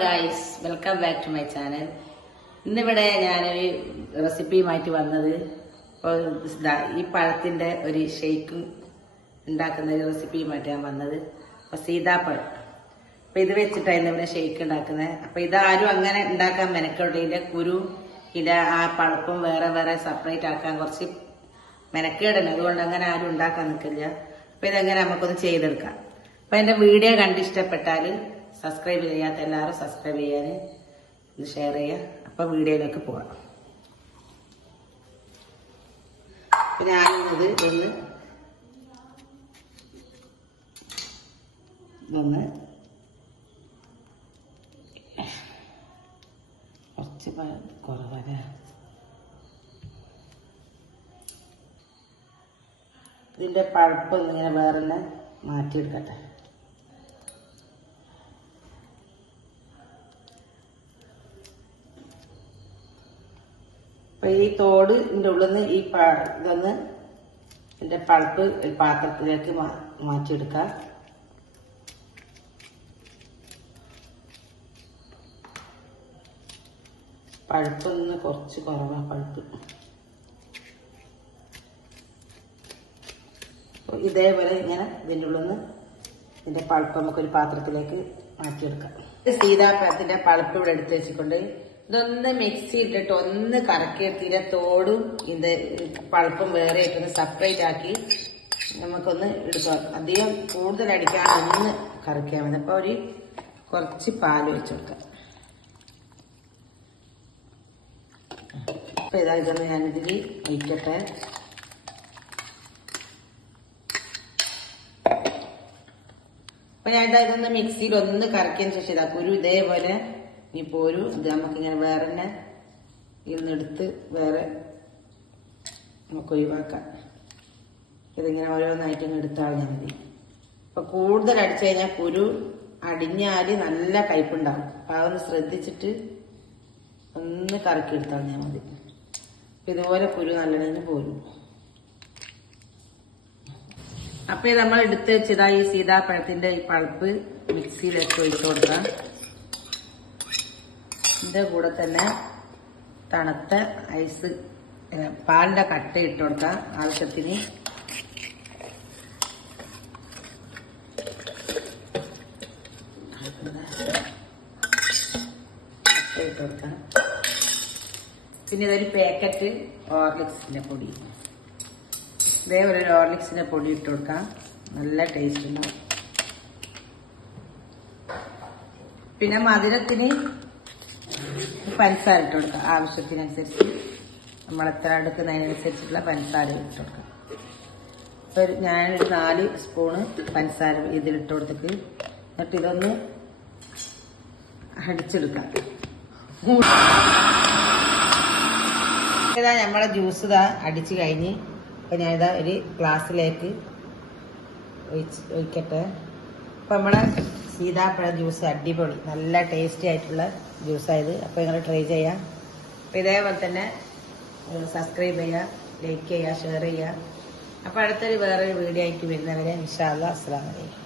Guys welcome back to my channel ഇന്നിവിടെ ഞാനൊരു റെസിപ്പിയുമായിട്ട് വന്നത്. ഈ പഴത്തിന്റെ ഒരു ഷെയ്ക്ക് ഉണ്ടാക്കുന്ന ഒരു റെസിപ്പിയുമായിട്ട് ഞാൻ വന്നത്. അപ്പോൾ സീതാപ്പഴം. അപ്പോൾ ഇത് വെച്ചിട്ടാണ് ഇന്നിവിടെ ഷെയ്ക്ക് ഉണ്ടാക്കുന്നത്. അപ്പോൾ ഇതാരും അങ്ങനെ ഉണ്ടാക്കാൻ മെനക്കെടും ഇതിന്റെ കുരു ഇല ആ പഴപ്പും വേറെ വേറെ സെപ്പറേറ്റ് ആക്കാൻ കുറച്ച് മെനക്കേടുണ്ട് അതുകൊണ്ട് അങ്ങനെ ആരും ഉണ്ടാക്കാൻ നിൽക്കില്ല. അപ്പോൾ ഇതെങ്ങനെ നമുക്കൊന്ന് ചെയ്തെടുക്കാം. അപ്പോൾ എന്റെ വീഡിയോ കണ്ട് ഇഷ്ടപ്പെട്ടാൽ സബ്സ്ക്രൈബ് ചെയ്യാത്ത എല്ലാവരും സബ്സ്ക്രൈബ് ചെയ്യാൻ ഒന്ന് ഷെയർ ചെയ്യുക അപ്പോൾ വീഡിയോയിലേക്ക് പോകാം. അപ്പം ഞാനിത് ഒന്ന് ഒന്ന് കുറച്ച് കുറവല്ലേ? ഇതിന്റെ പഴുപ്പ് ഇങ്ങനെ വേറെ തന്നെ മാറ്റിയെടുക്കട്ടെ. അപ്പൊ ഈ തോട് ഇതിന്റെ ഉള്ളിൽ നിന്ന് ഈ പ- ഇതൊന്ന് പഴുപ്പ് ഒരു പാത്രത്തിലേക്ക് മാറ്റിയെടുക്കാം. പഴുപ്പൊന്ന് കുറച്ച് കുറവാണ് പഴുപ്പ് ഇതേപോലെ ഇങ്ങനെ ഇതിന്റെ ഉള്ളിൽ നിന്ന് ഇതിന്റെ പഴുപ്പ് നമുക്കൊരു പാത്രത്തിലേക്ക് മാറ്റിയെടുക്കാം. സീതാപ്പഴത്തിന്റെ പഴുപ്പ് ഇവിടെ എടുത്ത് വെച്ചിട്ടുണ്ട്. ഇതൊന്ന് മിക്സി ഇട്ടിട്ട് ഒന്ന് കറക്കി ഇതിന്റെ തോടും ഇത് പഴുപ്പും വേറെ ഒന്ന് സെപ്പറേറ്റ് ആക്കി നമുക്കൊന്ന് എടുക്കാം. അധികം കൂടുതൽ അടിക്കാതെ ഒന്ന് കറക്കിയാൽ മതി. അപ്പൊ ഒരു കുറച്ച് പാൽ വെച്ച് കൊടുക്കാം. അപ്പൊ ഇതാ ഇതൊന്ന് ഞാനിതിൽ ഒഴിക്കട്ടെ. അപ്പൊ ഞാൻ ഇതാ ഇതൊന്ന് മിക്സിയിൽ ഒന്ന് കറക്കിയതിന് ശേഷം ഇതാ കുരു ഇതേപോലെ ഈ ഒരു ഇത് നമുക്കിങ്ങനെ വേറെ തന്നെ ഇന്നെടുത്ത് വേറെ നമുക്ക് ഒഴിവാക്കാം. ഇതിങ്ങനെ ഓരോന്നായിട്ട് ഇങ്ങനെ എടുത്താൽ മതി. അപ്പൊ കൂടുതൽ അടിച്ചു കഴിഞ്ഞാൽ കുരു അടിഞ്ഞാൽ നല്ല കയ്പുണ്ടാവും അപ്പൊ അതൊന്ന് ശ്രദ്ധിച്ചിട്ട് ഒന്ന് കറക്കി എടുത്താൽ ഞാൻ മതി ഇതുപോലെ കുരു നല്ലതിന് പോരും. അപ്പൊ നമ്മൾ എടുത്ത് വെച്ചതായി സീതാപ്പഴത്തിന്റെ ഈ പൾപ്പ് മിക്സിയിലേക്ക് ഒഴിച്ചു കൊടുക്കാം ഇതിന്റെ കൂടെ തന്നെ തണുത്ത ഐസ് പാലിന്റെ കട്ട ഇട്ട് കൊടുക്കാം ആവശ്യത്തിന് പിന്നെ ഇതൊരു പാക്കറ്റ് ഓർലിക്സിന്റെ പൊടി. ഇതേപോലെ ഒരു ഓർലിക്സിന്റെ പൊടി ഇട്ട് കൊടുക്കാം നല്ല ടേസ്റ്റ് ഉണ്ടാവും. പിന്നെ മധുരത്തിന് പഞ്ചസാര ഇട്ട് കൊടുക്കാം ആവശ്യത്തിനനുസരിച്ച് നമ്മൾ എത്ര എടുക്കുന്നതിനനുസരിച്ചുള്ള പഞ്ചസാര ഇട്ട് കൊടുക്കാം ഇപ്പം ഞാൻ നാല് സ്പൂണ് പഞ്ചസാര ഇതിലിട്ട് കൊടുത്തിട്ട് എന്നിട്ട് ഇതൊന്ന് അടിച്ചെടുക്കാം. ഇതാ നമ്മളെ ജ്യൂസ് ഇതാ അടിച്ച് കഴിഞ്ഞ് അപ്പം ഞാനിതാ ഒരു ഗ്ലാസ്സിലേക്ക് ഒഴിച്ച് ഒഴിക്കട്ടെ. അപ്പം നമ്മളെ സീതാപ്പഴ ജ്യൂസ് അടിപൊളി. നല്ല ടേസ്റ്റി ആയിട്ടുള്ള ജ്യൂസായത് അപ്പോൾ നിങ്ങൾ ട്രൈ ചെയ്യാം. അപ്പൊ ഇതേപോലെ തന്നെ സബ്സ്ക്രൈബ് ചെയ്യുക ലൈക്ക് ചെയ്യുക ഷെയർ ചെയ്യുക അപ്പൊ അടുത്തൊരു വേറൊരു വീഡിയോ ആയിട്ട് വരുന്നവരെ ഇൻഷാല്ല അസ്സാം വലൈക്കും